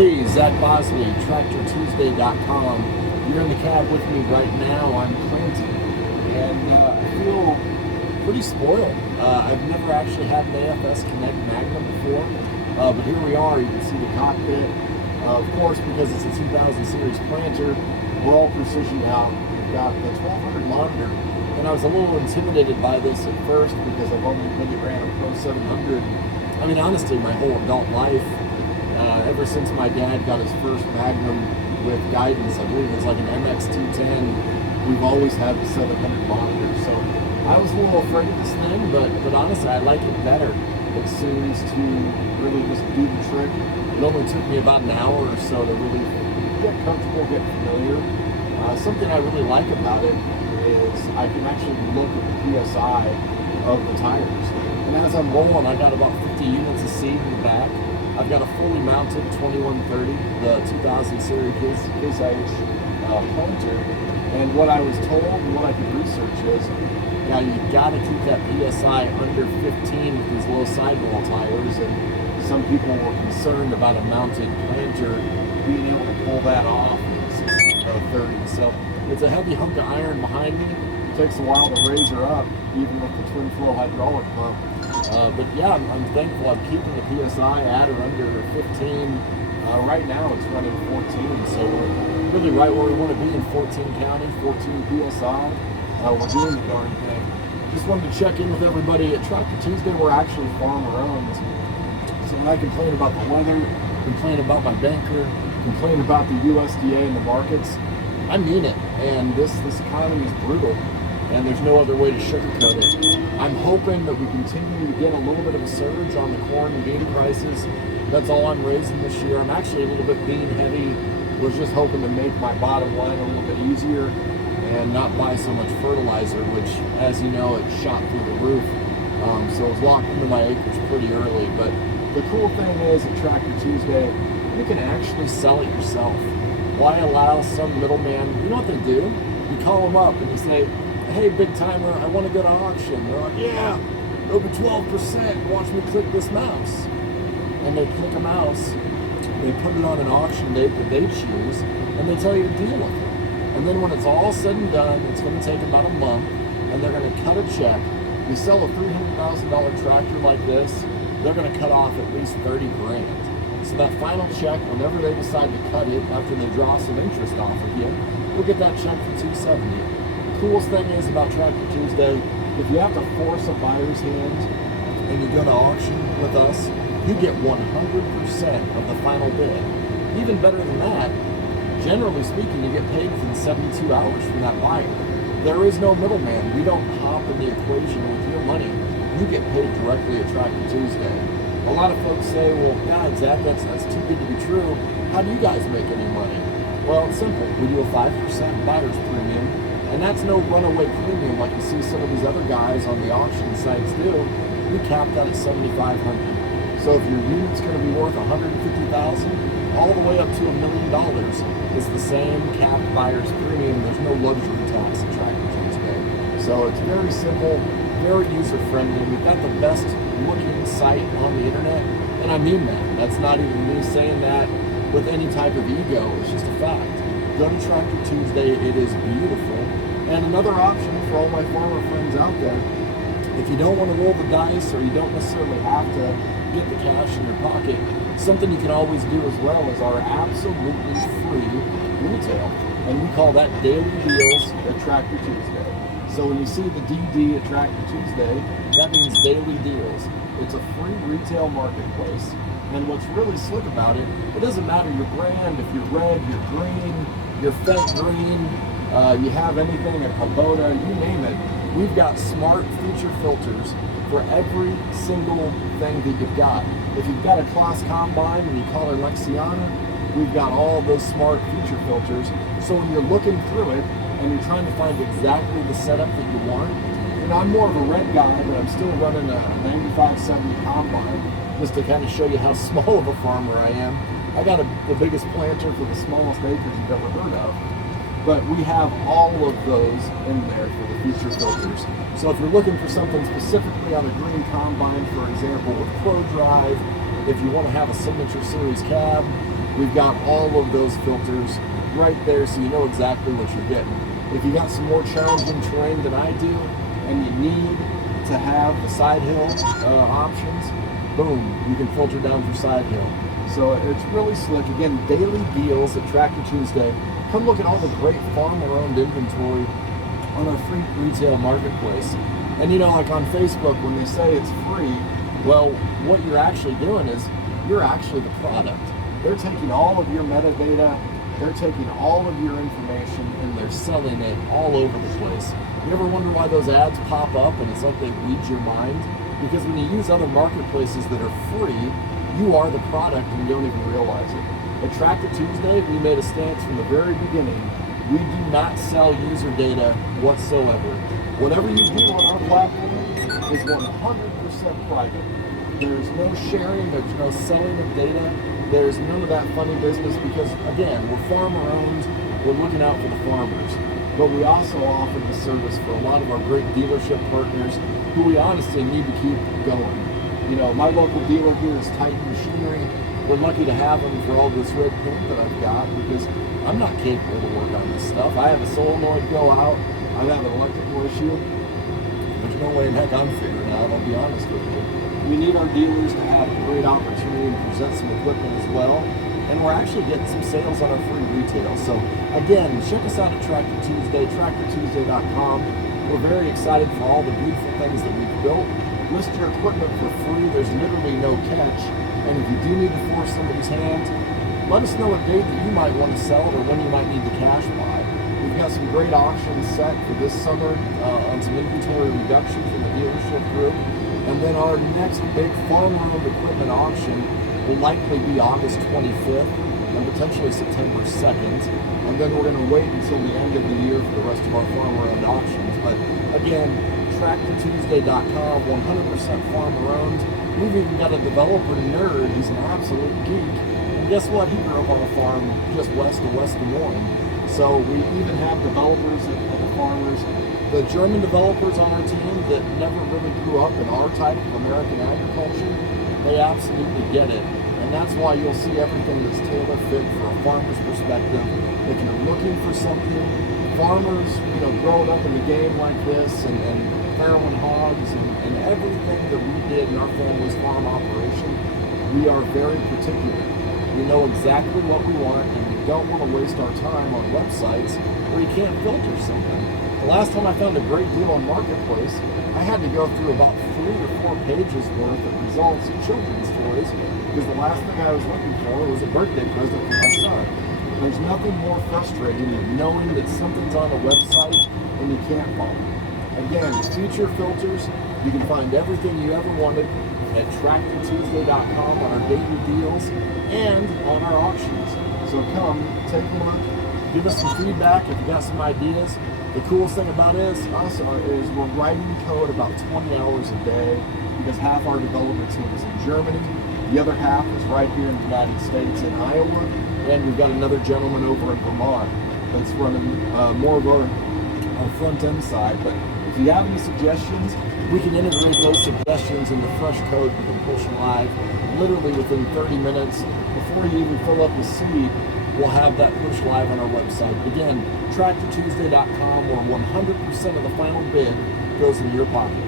Hey, Zach Bosley, TractorTuesday.com. You're in the cab with me right now. I'm Clancy, and I feel pretty spoiled. I've never actually had an AFS Connect Magnum before, but here we are. You can see the cockpit. Of course, because it's a 2000 series planter, we're all precision now. We've got the 1200 monitor, and I was a little intimidated by this at first because I've only really ran a Pro 700. I mean, honestly, my whole adult life. Ever since my dad got his first Magnum with guidance, I believe it was like an MX210, we've always had the 700 monitor. So I was a little afraid of this thing, but honestly, I like it better. It seems to really just do the trick. It only took me about an hour or so to really get comfortable, get familiar. Something I really like about it is I can actually look at the PSI of the tires. And as I'm rolling, I got about 50 units of seat in the back. I've got a fully mounted 2130, the 2000 series Case IH planter. And what I was told and what I could research is, now you got to keep that PSI under 15 with these low sidewall tires. And some people were concerned about a mounted planter being able to pull that off in 60 or 30. So it's a heavy hunk of iron behind me. It takes a while to raise her up, even with the twin flow hydraulic pump. But yeah, I'm thankful I'm keeping the PSI at or under 15. Right now it's running 14, so we're really right where we want to be in 14 county, 14 PSI. We're doing the darn thing. Just wanted to check in with everybody at Tractor Tuesday. We're actually farmer owned. So when I complain about the weather, complain about my banker, complain about the USDA and the markets, I mean it. And this economy is brutal. And there's no other way to sugarcoat it. I'm hoping that we continue to get a little bit of a surge on the corn and bean prices. That's all I'm raising this year. I'm actually a little bit bean heavy. Was just hoping to make my bottom line a little bit easier and not buy so much fertilizer, which, as you know, it shot through the roof. So it was locked into my acreage pretty early. But the cool thing is at Tractor Tuesday, you can actually sell it yourself. Why allow some middleman? You know what they do? You call them up and you say, hey, big timer, I want to go to auction. They're like, yeah, over 12%, watch me click this mouse. And they click a mouse, they put it on an auction date that they choose, and they tell you to deal with it. And then when it's all said and done, it's going to take about a month, and they're going to cut a check. You sell a $300,000 tractor like this, they're going to cut off at least 30 grand. So that final check, whenever they decide to cut it, after they draw some interest off of you, we'll get that check for $270. Coolest thing is about Tractor Tuesday, if you have to force a buyer's hand and you go to auction with us, you get 100% of the final bid. Even better than that, generally speaking, you get paid within 72 hours from that buyer. There is no middleman. We don't hop in the equation with your money. You get paid directly at Tractor Tuesday. A lot of folks say, well, God, Zach, that's too good to be true. How do you guys make any money? Well, it's simple. We do a 5% buyer's premium. And that's no runaway premium like you see some of these other guys on the auction sites do. We cap that at $7,500. So if your unit's going to be worth $150,000, all the way up to $1 million, it's the same capped buyer's premium. There's no luxury tax at Tractor Tuesday. So it's very simple, very user-friendly. We've got the best looking site on the internet, and I mean that. That's not even me saying that with any type of ego. It's just a fact. Go to Tractor Tuesday. It is beautiful. And another option for all my farmer friends out there, if you don't want to roll the dice or you don't necessarily have to get the cash in your pocket, something you can always do as well is our absolutely free retail. And we call that Daily Deals at Tractor Tuesday. So when you see the DD at Tractor Tuesday, that means Daily Deals. It's a free retail marketplace. And what's really slick about it, it doesn't matter your brand, if you're red, you're green, you're felt green, you have anything, a Kubota, you name it. We've got smart feature filters for every single thing that you've got. If you've got a Class Combine and you call her Lexiana, we've got all those smart feature filters. So when you're looking through it and you're trying to find exactly the setup that you want, and I'm more of a red guy, but I'm still running a 9570 Combine, just to kind of show you how small of a farmer I am. I got the biggest planter for the smallest acres you've ever heard of. But we have all of those in there for the feature filters. So if you're looking for something specifically on a green combine, for example, with Pro Drive, if you want to have a Signature Series cab, we've got all of those filters right there so you know exactly what you're getting. If you got some more challenging terrain than I do and you need to have the side hill options, boom, you can filter down for side hill. So it's really slick. Again, daily deals at Tractor Tuesday. Come look at all the great farmer-owned inventory on our free retail marketplace. And you know, like on Facebook, when they say it's free, well, what you're actually doing is you're actually the product. They're taking all of your metadata, they're taking all of your information, and they're selling it all over the place. You ever wonder why those ads pop up and it's like they read your mind? Because when you use other marketplaces that are free, you are the product and you don't even realize it. At Tractor Tuesday, we made a stance from the very beginning. We do not sell user data whatsoever. Whatever you do on our platform is 100% private. There's no sharing, there's no selling of data, there's none of that funny business because, again, we're farmer-owned, we're looking out for the farmers. But we also offer the service for a lot of our great dealership partners who we honestly need to keep going. You know, my local dealer here is Titan Machinery. We're lucky to have them for all this red paint that I've got because I'm not capable to work on this stuff. I have a solenoid go out, I have an electrical issue. There's no way in heck I'm figuring out, I'll be honest with you. We need our dealers to have a great opportunity to present some equipment as well. And we're actually getting some sales on our free retail. So again, check us out at Tractor Tuesday, tractortuesday.com. We're very excited for all the beautiful things that we've built. List your equipment for free. There's literally no catch. And if you do need to force somebody's hand, let us know a date that you might want to sell it or when you might need the cash by. We've got some great auctions set for this summer on some inventory reduction from the dealership group. And then our next big farm-owned equipment auction will likely be August 25th and potentially September 2nd. And then we're going to wait until the end of the year for the rest of our farmer-owned auctions. But again, TractorTuesday.com, 100% farmer-owned. We've even got a developer nerd. He's an absolute geek. And guess what? He grew up on a farm just west of West Des Moines. So we even have developers at the farmers. The German developers on our team that never really grew up in our type of American agriculture, they absolutely get it. And that's why you'll see everything that's tailor-fit for a farmer's perspective. If you're looking for something, farmers, you know, growing up in the game like this and farrowing hogs and everything that we did in our family's farm operation, we are very particular. We know exactly what we want and we don't want to waste our time on websites where you can't filter something. The last time I found a great deal on Marketplace, I had to go through about 3 or 4 pages worth of results of children's toys because the last thing I was looking for was a birthday present for my son. There's nothing more frustrating than knowing that something's on a website and you can't find it. Again, feature filters, you can find everything you ever wanted at TractorTuesday.com on our daily deals and on our auctions. So come, take a look, give us some feedback if you got some ideas. The coolest thing about us is we're writing code about 20 hours a day because half our development team is in Germany. The other half is right here in the United States in Iowa. And we've got another gentleman over in Vermont that's running more of our front end side. But if you have any suggestions, we can integrate those suggestions into fresh code we can push live literally within 30 minutes. Before you even fill up the seed, we'll have that push live on our website. Again, TractorTuesday.com, where 100% of the final bid goes in your pocket.